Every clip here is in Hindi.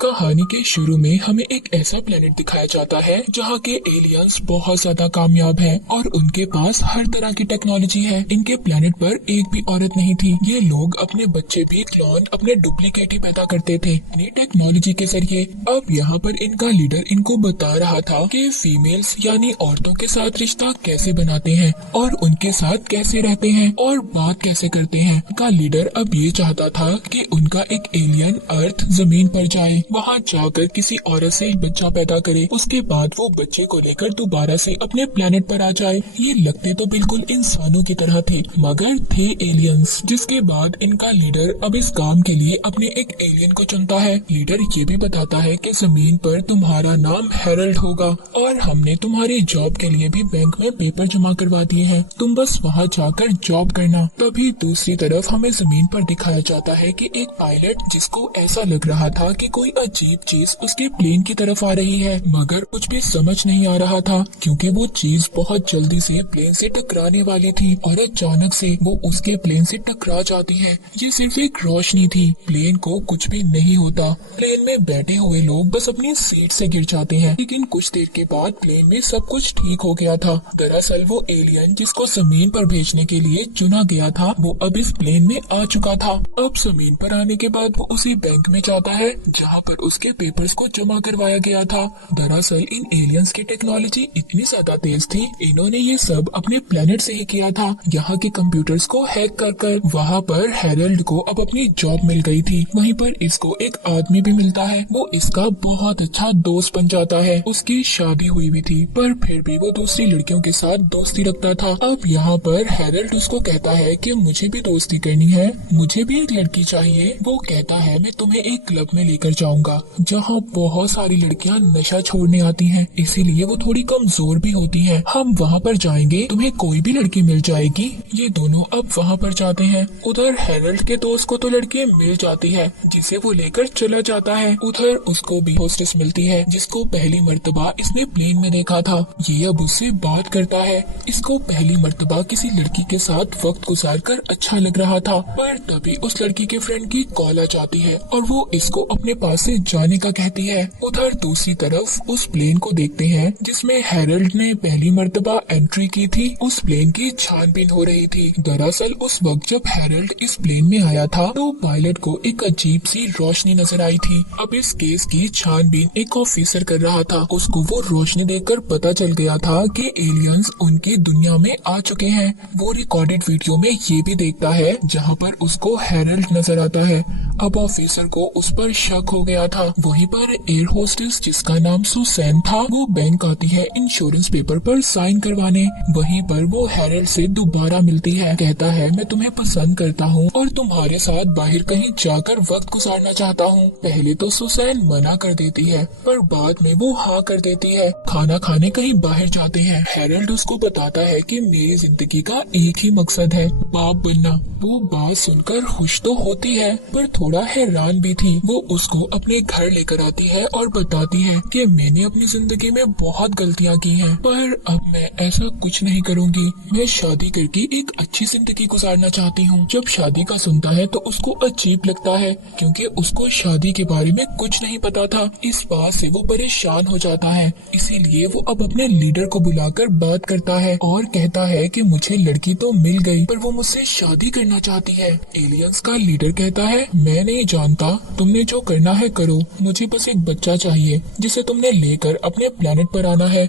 कहानी के शुरू में हमें एक ऐसा प्लेनेट दिखाया जाता है जहाँ के एलियंस बहुत ज्यादा कामयाब हैं और उनके पास हर तरह की टेक्नोलॉजी है। इनके प्लेनेट पर एक भी औरत नहीं थी। ये लोग अपने बच्चे भी क्लोन अपने डुप्लीकेट ही पैदा करते थे नई टेक्नोलॉजी के जरिए। अब यहाँ पर इनका लीडर इनको बता रहा था कि फीमेल्स यानी औरतों के साथ रिश्ता कैसे बनाते हैं और उनके साथ कैसे रहते हैं और बात कैसे करते हैं। इनका लीडर अब ये चाहता था कि उनका एक एलियन अर्थ जमीन पर जाए, वहाँ जाकर किसी औरत से बच्चा पैदा करे, उसके बाद वो बच्चे को लेकर दोबारा से अपने प्लेनेट पर आ जाए। ये लगते तो बिल्कुल इंसानों की तरह थे मगर थे एलियंस। जिसके बाद इनका लीडर अब इस काम के लिए अपने एक एलियन को चुनता है। लीडर ये भी बताता है कि जमीन पर तुम्हारा नाम हेरल्ड होगा और हमने तुम्हारे जॉब के लिए भी बैंक में पेपर जमा करवा दिए हैं, तुम बस वहाँ जाकर जॉब करना। तभी दूसरी तरफ हमें जमीन पर दिखाया जाता है कि एक पायलट जिसको ऐसा लग रहा था कि कोई अजीब चीज उसके प्लेन की तरफ आ रही है मगर कुछ भी समझ नहीं आ रहा था क्योंकि वो चीज बहुत जल्दी से प्लेन से टकराने वाली थी और अचानक से वो उसके प्लेन से टकरा जाती है। ये सिर्फ एक रोशनी थी, प्लेन को कुछ भी नहीं होता। प्लेन में बैठे हुए लोग बस अपनी सीट से गिर जाते हैं लेकिन कुछ देर के बाद प्लेन में सब कुछ ठीक हो गया था। दरअसल वो एलियन जिसको जमीन पर भेजने के लिए चुना गया था वो अब इस प्लेन में आ चुका था। अब जमीन पर आने के बाद वो उसी बैंक में जाता है जहाँ पर उसके पेपर्स को जमा करवाया गया था। दरअसल इन एलियंस की टेक्नोलॉजी इतनी ज्यादा तेज थी, इन्होंने ये सब अपने प्लेनेट से ही किया था। यहाँ के कंप्यूटर्स को हैक कर वहाँ पर हेरल्ड को अब अपनी जॉब मिल गई थी। वहीं पर इसको एक आदमी भी मिलता है, वो इसका बहुत अच्छा दोस्त बन जाता है। उसकी शादी हुई भी थी पर फिर भी वो दूसरी लड़कियों के साथ दोस्ती रखता था। अब यहाँ पर हेरल्ड उसको कहता है कि मुझे भी दोस्ती करनी है, मुझे भी एक लड़की चाहिए। वो कहता है मैं तुम्हें एक क्लब में लेकर जाऊंगा जहाँ बहुत सारी लड़कियाँ नशा छोड़ने आती हैं, इसीलिए वो थोड़ी कमजोर भी होती हैं। हम वहाँ पर जाएंगे, तुम्हें कोई भी लड़की मिल जाएगी। ये दोनों अब वहाँ पर जाते हैं। उधर हेरल्ड के दोस्त को तो लड़की मिल जाती है जिसे वो लेकर चला जाता है। उधर उसको भी होस्टेस मिलती है जिसको पहली मर्तबा इसने प्लेन में देखा था। ये अब उससे बात करता है। इसको पहली मर्तबा किसी लड़की के साथ वक्त गुजार कर अच्छा लग रहा था पर तभी उस लड़की के फ्रेंड की कॉल आ जाती है और वो इसको अपने पास से जाने का कहती है। उधर दूसरी तरफ उस प्लेन को देखते हैं जिसमें हेरल्ड ने पहली मर्तबा एंट्री की थी। उस प्लेन की छानबीन हो रही थी। दरअसल उस वक्त जब हेरल्ड इस प्लेन में आया था तो पायलट को एक अजीब सी रोशनी नजर आई थी। अब इस केस की छानबीन एक ऑफिसर कर रहा था। उसको वो रोशनी देखकर पता चल गया था कि एलियंस उनकी दुनिया में आ चुके हैं। वो रिकॉर्डेड वीडियो में ये भी देखता है जहाँ पर उसको हेरल्ड नजर आता है। अब ऑफिसर को उस पर शक हो गया था। वहीं पर एयर होस्टेस जिसका नाम सुसैन था वो बैंक आती है इंश्योरेंस पेपर पर साइन करवाने। वहीं पर वो हेरल्ड से दोबारा मिलती है, कहता है मैं तुम्हें पसंद करता हूँ और तुम्हारे साथ बाहर कहीं जाकर वक्त गुजारना चाहता हूँ। पहले तो सुसैन मना कर देती है पर बाद में वो हाँ कर देती है। खाना खाने कहीं बाहर जाते हैं। हेरल्ड उसको बताता है कि मेरी जिंदगी का एक ही मकसद है, बाप बनना। वो बात सुनकर खुश तो होती है पर थोड़ा हैरान भी थी। वो उसको अपने घर लेकर आती है और बताती है कि मैंने अपनी जिंदगी में बहुत गलतियाँ की हैं पर अब मैं ऐसा कुछ नहीं करूँगी। मैं शादी करके एक अच्छी जिंदगी गुजारना चाहती हूँ। जब शादी का सुनता है तो उसको अजीब लगता है क्योंकि उसको शादी के बारे में कुछ नहीं पता था। इस बात से वो परेशान हो जाता है, इसीलिए वो अब अपने लीडर को बुलाकर बात करता है और कहता है कि मुझे लड़की तो मिल गई पर वो मुझसे शादी करना चाहती है। एलियंस का लीडर कहता है मैं नहीं जानता, तुमने जो करना है करो, मुझे बस एक बच्चा चाहिए जिसे तुमने लेकर अपने प्लेनेट पर आना है।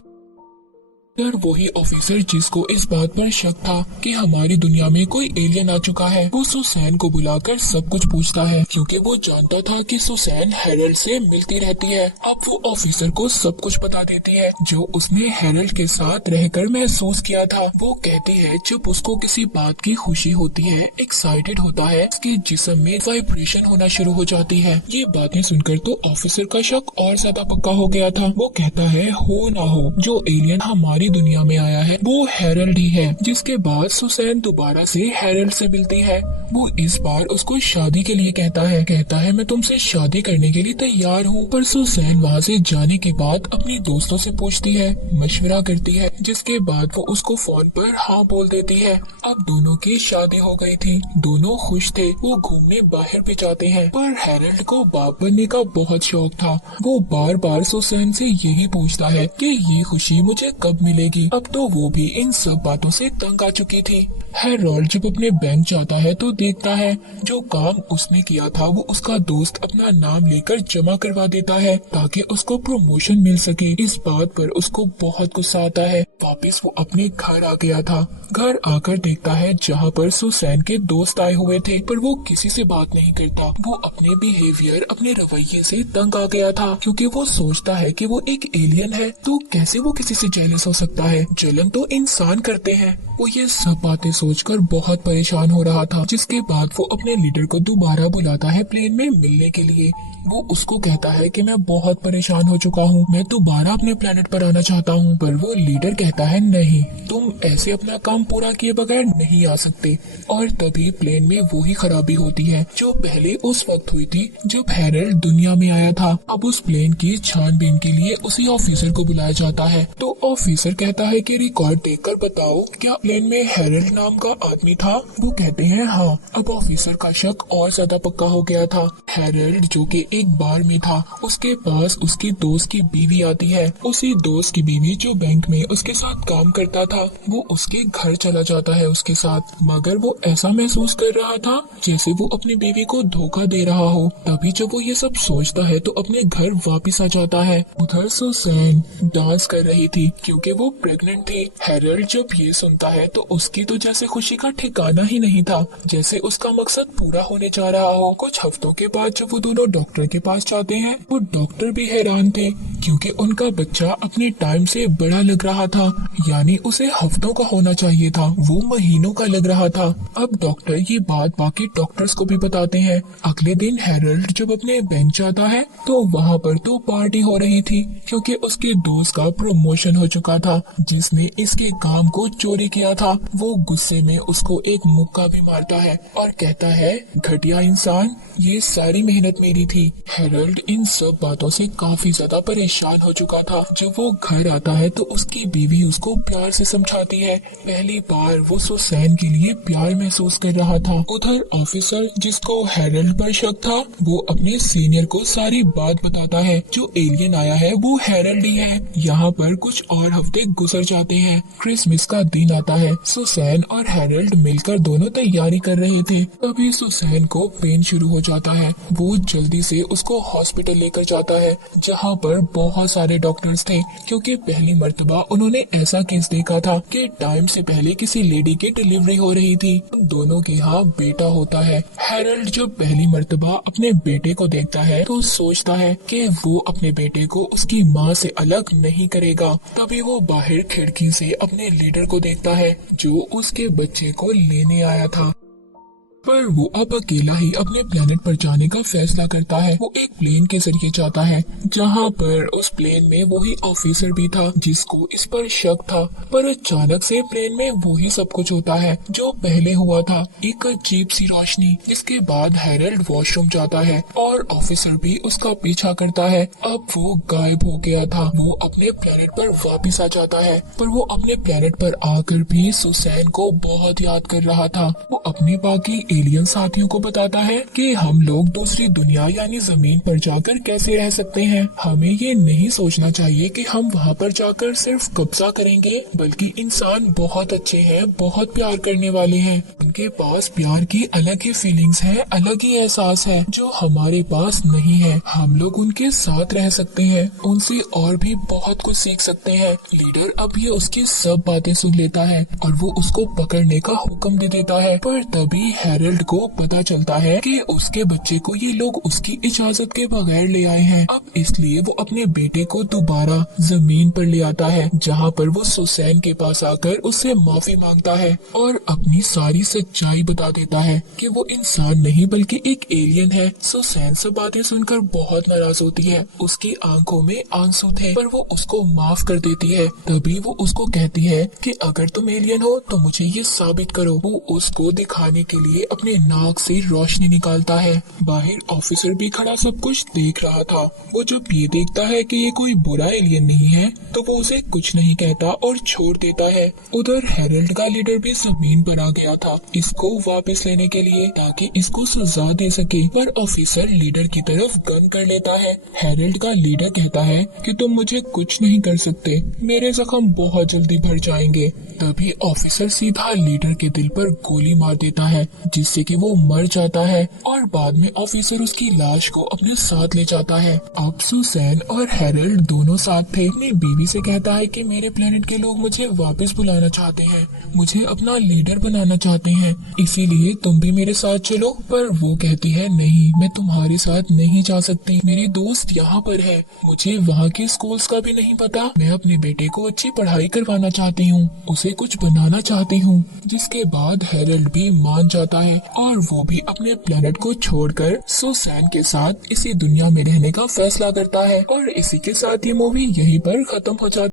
फिर वही ऑफिसर जिसको इस बात पर शक था कि हमारी दुनिया में कोई एलियन आ चुका है वो सुसैन को बुलाकर सब कुछ पूछता है क्योंकि वो जानता था कि सुसैन हेरल्ड से मिलती रहती है। अब वो ऑफिसर को सब कुछ बता देती है जो उसने हेरल्ड के साथ रहकर महसूस किया था। वो कहती है जब उसको किसी बात की खुशी होती है, एक्साइटेड होता है, उसके जिस्म में वाइब्रेशन होना शुरू हो जाती है। ये बातें सुनकर तो ऑफिसर का शक और ज्यादा पक्का हो गया था। वो कहता है हो ना हो जो एलियन हमारी हमारी दुनिया में आया है वो हैरल्ड ही है। जिसके बाद सुसैन दोबारा से हैरल्ड से मिलती है। वो इस बार उसको शादी के लिए कहता है मैं तुमसे शादी करने के लिए तैयार हूँ। पर सुसैन वहाँ से जाने के बाद अपनी दोस्तों से पूछती है, मशवरा करती है, जिसके बाद वो उसको फोन पर हाँ बोल देती है। अब दोनों की शादी हो गई थी, दोनों खुश थे। वो घूमने बाहर भी जाते हैं। पर हैरल्ड को बाप बनने का बहुत शौक था। वो बार बार सुसैन से यही पूछता है कि ये खुशी मुझे कब मिलेगी। अब तो वो भी इन सब बातों से तंग आ चुकी थी। हैरोल्ड जब अपने बैंक जाता है तो देखता है जो काम उसने किया था वो उसका दोस्त अपना नाम लेकर जमा करवा देता है ताकि उसको प्रमोशन मिल सके। इस बात पर उसको बहुत गुस्सा आता है। वापस वो अपने घर आ गया था। घर आकर देखता है जहाँ पर सुसैन के दोस्त आए हुए थे, पर वो किसी से बात नहीं करता। वो अपने बिहेवियर, अपने रवैये से तंग आ गया था, क्योंकि वो सोचता है कि वो एक एलियन है तो कैसे वो किसी से जेलस हो सकता है। जलन तो इंसान करते हैं। वो ये सब बातें सोचकर बहुत परेशान हो रहा था। जिसके बाद वो अपने लीडर को दोबारा बुलाता है प्लेन में मिलने के लिए। वो उसको कहता है कि मैं बहुत परेशान हो चुका हूँ, मैं दोबारा अपने प्लेनेट पर आना चाहता हूँ। पर वो लीडर कहता है नहीं, तुम ऐसे अपना काम पूरा किए बगैर नहीं आ सकते। और तभी प्लेन में वो ही खराबी होती है जो पहले उस वक्त हुई थी जब हैरल्ड दुनिया में आया था। अब उस प्लेन की छानबीन के लिए उसी ऑफिसर को बुलाया जाता है। तो ऑफिसर कहता है कि रिकॉर्ड देखकर बताओ क्या प्लेन में हैरल्ड नाम का आदमी था। वो कहते हैं हाँ। अब ऑफिसर का शक और ज्यादा पक्का हो गया था। हैरल्ड जो कि एक बार में था, उसके पास उसकी दोस्त की बीवी आती है। उसी दोस्त की बीवी जो बैंक में उसके साथ काम करता था, वो उसके घर चला जाता है उसके साथ। मगर वो ऐसा महसूस कर रहा था जैसे वो अपनी बीवी को धोखा दे रहा हो। तभी जब वो ये सब सोचता है तो अपने घर वापस आ जाता है। उधर सुसैन डांस कर रही थी क्योंकि वो प्रेग्नेंट थी। हैरल्ड जब ये सुनता है तो उसकी तो जैसे खुशी का ठिकाना ही नहीं था, जैसे उसका मकसद पूरा होने जा रहा हो। कुछ हफ्तों के बाद जब वो दोनों डॉक्टर के पास जाते हैं, वो डॉक्टर भी हैरान थे क्योंकि उनका बच्चा अपने टाइम से बड़ा लग रहा था। यानी उसे हफ्तों का होना चाहिए था, वो महीनों का लग रहा था। अब डॉक्टर ये बात बाकी डॉक्टर्स को भी बताते हैं। अगले दिन हैरल्ड जब अपने बैंक जाता है तो वहाँ पर तो पार्टी हो रही थी क्योंकि उसके दोस्त का प्रमोशन हो चुका था जिसने इसके काम को चोरी किया था। वो गुस्से में उसको एक मुक्का भी मारता है और कहता है घटिया इंसान, ये सारी मेहनत मेरी थी। हैरल्ड इन सब बातों से काफी ज्यादा परेशान हो चुका था। जब वो घर आता है तो उसकी बीवी उसको प्यार से समझाती है। पहली बार वो सुसैन के लिए प्यार महसूस कर रहा था। उधर ऑफिसर जिसको हैरल्ड पर शक था, वो अपने सीनियर को सारी बात बताता है। जो एलियन आया है वो हैरल्ड ही है। यहाँ पर कुछ और हफ्ते गुजर जाते हैं। क्रिसमस का दिन आता है। सुसैन और हैरल्ड मिलकर दोनों तैयारी कर रहे थे। तभी सुसैन को पेन शुरू हो जाता है। वो जल्दी से उसको हॉस्पिटल लेकर जाता है जहाँ पर बहुत सारे डॉक्टर्स थे क्योंकि पहली मर्तबा उन्होंने ऐसा केस देखा था कि टाइम से पहले किसी लेडी की डिलीवरी हो रही थी। उन दोनों के यहाँ बेटा होता है। हैरल्ड जब पहली मर्तबा अपने बेटे को देखता है तो सोचता है कि वो अपने बेटे को उसकी माँ से अलग नहीं करेगा। तभी वो बाहर खिड़की से अपने लीडर को देखता है जो उसके बच्चे को लेने आया था। पर वो अब अकेला ही अपने प्लेनेट पर जाने का फैसला करता है। वो एक प्लेन के जरिए जाता है जहाँ पर उस प्लेन में वही ऑफिसर भी था जिसको इस पर शक था। पर अचानक से प्लेन में वही सब कुछ होता है जो पहले हुआ था, एक अजीब सी रोशनी। इसके बाद हैरल्ड वॉशरूम जाता है और ऑफिसर भी उसका पीछा करता है। अब वो गायब हो गया था। वो अपने प्लेनेट पर वापिस आ जाता है, पर वो अपने प्लेनेट पर आकर भी सुसैन को बहुत याद कर रहा था। वो अपने बाकी एलियन साथियों को बताता है कि हम लोग दूसरी दुनिया यानी जमीन पर जाकर कैसे रह सकते हैं। हमें ये नहीं सोचना चाहिए कि हम वहाँ पर जाकर सिर्फ कब्जा करेंगे, बल्कि इंसान बहुत अच्छे हैं, बहुत प्यार करने वाले हैं। उनके पास प्यार की अलग ही फीलिंग्स है, अलग ही एहसास है जो हमारे पास नहीं है। हम लोग उनके साथ रह सकते हैं, उनसे और भी बहुत कुछ सीख सकते हैं। लीडर अब ये उसकी सब बातें सुन लेता है और वो उसको पकड़ने का हुक्म दे देता है। पर तभी हैरल्ड हैरोल्ड को पता चलता है कि उसके बच्चे को ये लोग उसकी इजाजत के बगैर ले आए हैं। अब इसलिए वो अपने बेटे को दोबारा जमीन पर ले आता है, जहाँ पर वो सुसैन के पास आकर उससे माफी मांगता है और अपनी सारी सच्चाई बता देता है कि वो इंसान नहीं बल्कि एक एलियन है। सुसैन सब बातें सुनकर बहुत नाराज होती है, उसकी आंखों में आंसू थे पर वो उसको माफ कर देती है। तभी वो उसको कहती है कि अगर तुम एलियन हो तो मुझे ये साबित करो। वो उसको दिखाने के लिए अपने नाक से रोशनी निकालता है। बाहर ऑफिसर भी खड़ा सब कुछ देख रहा था। वो जब ये देखता है कि ये कोई बुरा एलियन नहीं है तो वो उसे कुछ नहीं कहता और छोड़ देता है। उधर हेरल्ड का लीडर भी जमीन पर आ गया था इसको वापस लेने के लिए ताकि इसको सजा दे सके, पर ऑफिसर लीडर की तरफ गन कर लेता है। हेरल्ड का लीडर कहता है कि तुम मुझे कुछ नहीं कर सकते, मेरे जख्म बहुत जल्दी भर जाएंगे। तभी ऑफिसर सीधा लीडर के दिल पर गोली मार देता है जिससे कि वो मर जाता है और बाद में ऑफिसर उसकी लाश को अपने साथ ले जाता है। अब सुसैन और हेरल्ड दोनों साथ थे। अपनी बीवी से कहता है कि मेरे प्लेनेट के लोग मुझे वापस बुलाना चाहते हैं, मुझे अपना लीडर बनाना चाहते हैं, इसीलिए तुम भी मेरे साथ चलो। पर वो कहती है नहीं, मैं तुम्हारे साथ नहीं जा सकती, मेरी दोस्त यहाँ पर है, मुझे वहाँ के स्कूल्स का भी नहीं पता, मैं अपने बेटे को अच्छी पढ़ाई करवाना चाहती हूँ, उसे कुछ बनाना चाहती हूँ। जिसके बाद हेरल्ड भी मान जाता है और वो भी अपने प्लेनेट को छोड़कर सुसैन के साथ इसी दुनिया में रहने का फैसला करता है। और इसी के साथ ये मूवी यहीं पर खत्म हो जाती है।